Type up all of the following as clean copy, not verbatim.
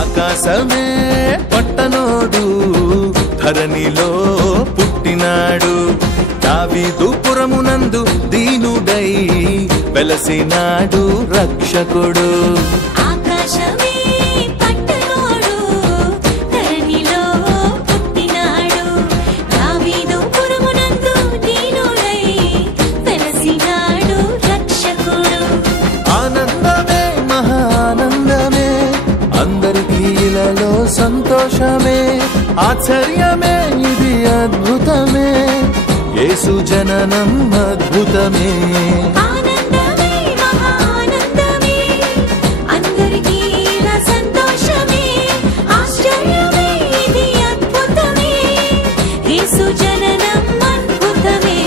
ఆకాశమే పట్టనోడు ధరణిలో పుట్టినాడు, దావీదు పురమునందు దీనుడై వెలసినాడు రక్షకుడు. ఆకాశమే పట్టనోడు ధరణిలో పుట్టినాడు, దావీదు పురమునందు దీనుడై వెలసినాడు రక్షకుడు. ఆనందమే మహానందమే అందరికీ ఇలలో సంతోషమే, ఆశ్చర్యమే ఇది అద్భుతమే, యేసు జననం అద్భుతమే. ఆనందమే మహానందమే అందరికీ ఇలా సంతోషమే, ఆశ్చర్యమే ఇది అద్భుతమే, యేసు జననం అద్భుతమే.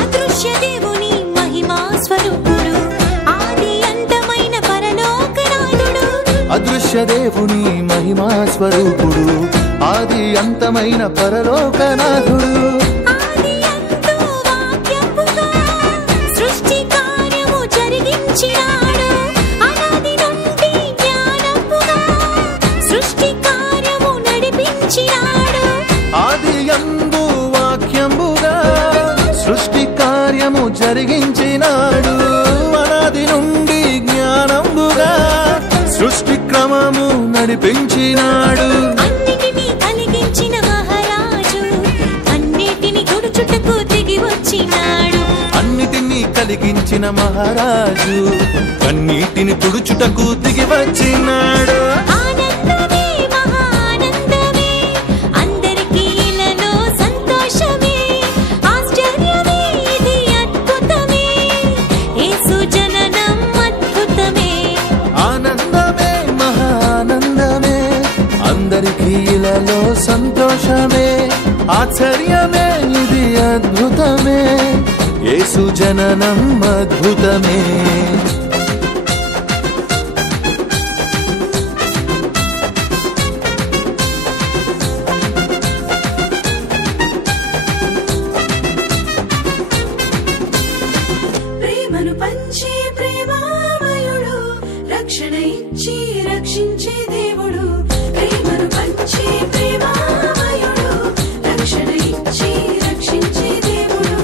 అదృశ్య దేవుని మహిమా స్వరూపుడు, ఆది అంతమైన పరలోకనాథుడు. అదృశ్య దేవుని మహిమా స్వరూపుడు, ఆది అంతమైన పరలోకనాథుడు. ఆది అంతు వాక్యముగా సృష్టి కార్యము జరిగించినాడు, అనాది నుండి జ్ఞానముగా సృష్టి కార్యము నడిపించినాడు. ఆది యందు వాక్యముగా సృష్టి కార్యము జరిగించినాడు, అనాది నుండి జ్ఞానముగా సృష్టి క్రమము నడిపించినాడు. అన్నిటినీ కలిగించిన మహారాజు అన్నిటిని తుడుచుటకు దిగి వచ్చినాడు. అన్నిటినీ కలిగించిన మహారాజు కన్నీటిని తుడుచుటకు దిగి వచ్చినాడు. ఆనందమే మహానందమే అందరికీ ఇలలో సంతోషమే, ఆశ్చర్యమే ఇది అద్భుతమే, యేసు జననం అద్భుతమే. ఆనందమే మహానందమే అందరికీ ఇలలో సంతోషమే, ఆశ్చర్యమే ఇది అద్భుతమే, యేసు జననం అద్భుతమే. ప్రేమను పంచే ప్రేమామయుడు, రక్షణ ఇచ్చి రక్షించే దేవుడు. ప్రేమను పంచే ప్రేమామయుడు, రక్షణ ఇచ్చి రక్షించే దేవుడు.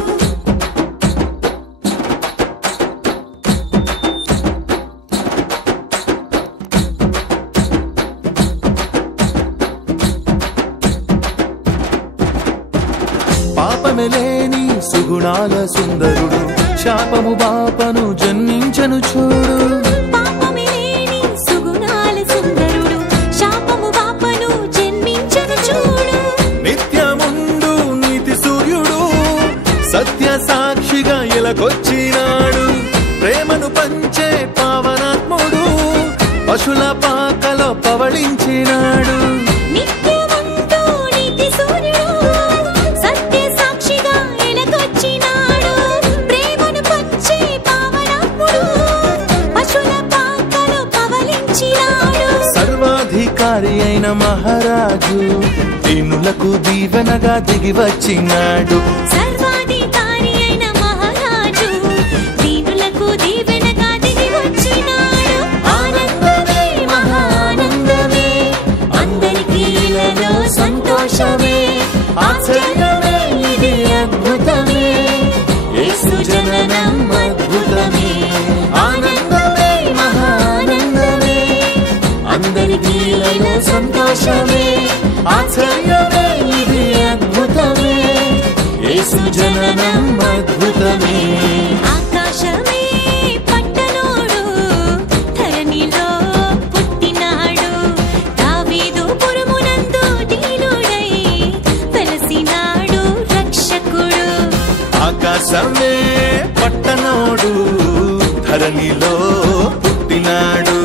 పాపమే లేని సుగుణాల సుందరుడు, శాపము బాపను జన్మించను చూడు. పాపమే లేని సుగుణాల సుందరుడు, శాపము బాపను జన్మించను చూడు. నిత్యముండు నీతి సూర్యుడు, సత్య సాక్షిగా ఇలకొచ్చినాడు. ప్రేమను పంచే పావనాత్ముడు, పశుల పాకలో పవళించినాడు. నిత్యముందు నీతి సూర్యుడు, సత్య సాక్షిగా ఎలగొచ్చినాడు. ప్రేమను పంచే పావనాత్ముడు, పశుల పాకలో పవళించినాడు. సర్వాధికారి అయిన మహారాజు దీనులకు దీవెనగా దిగి వచ్చినాడు. సర్వాధికారి అయిన మహారాజు దీనులకు దీవెనగా దిగి వచ్చినాడు. ఆనందమే మహానందమే అందరికీ ఇలలో సంతోషమే, ఆశ్చర్యమే ఇది అద్భుతమే, యేసు జననం అద్భుతమే. సంతోషమే ఆశ్చర్యమే ఇది అద్భుతమే యేసు జననం అద్భుతమే ఆకాశమే పట్టనోడు ధరణిలో పుట్టినాడు దావీదు పురమునందు దీనుడై వెలసినాడు రక్షకుడు ఆకాశమే పట్టనోడు ధరణిలో పుట్టినాడు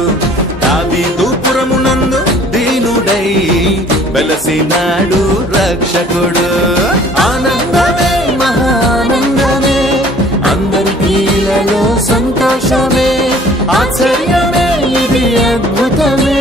దావీదు పురమునందు దీనుడై వెలసినాడు రక్షకుడు ఆనందమే మహానందమే అందరికీలలో సంతోషమే ఆశ్చర్యమే ఇది అద్భుతమే